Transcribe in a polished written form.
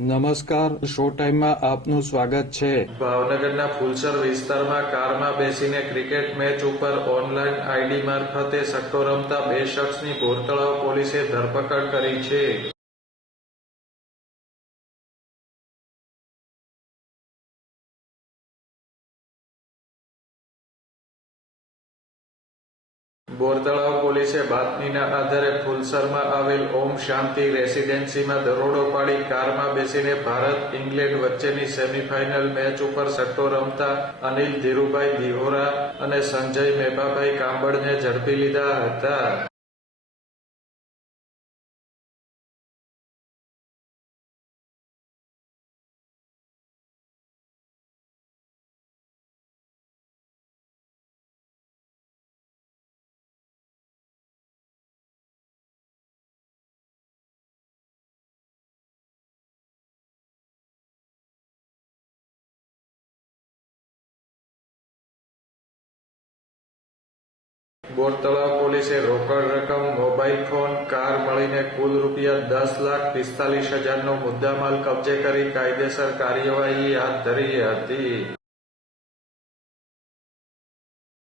નમસ્કાર, શો ટાઈમમાં આપનું સ્વાગત છે. ભાવનગરના ફુલસર વિસ્તારમાં કારમાં બેસીને ક્રિકેટ મેચ ઉપર ઓનલાઈન આઈડી મારફતે સટ્ટો રમતા 2 શખ્સની બોરતળાવ પોલીસે ધરપકડ કરી છે. બોરતળાવ પોલીસે બાતમીના આધારે ફુલસરમાં આવેલ ઓમ શાંતિ રેસીડેન્સીમાં દરોડો પાડી કારમાં બેસીને ભારત ઇંગ્લેન્ડ વચ્ચેની સેમીફાઇનલ મેચ ઉપર સટ્ટો રમતા અનિલ ધીરુભાઈ દિહોરા અને સંજય મેભાભાઈ કાંબળને ઝડપી લીધા હતા. બોરતળાવ પોલીસે રોકડ રકમ, મોબાઈલ ફોન, કાર મળીને કુલ ₹10,45,000નો મુદ્દામાલ કબજે કરી કાયદેસર કાર્યવાહી હાથ ધરી હતી.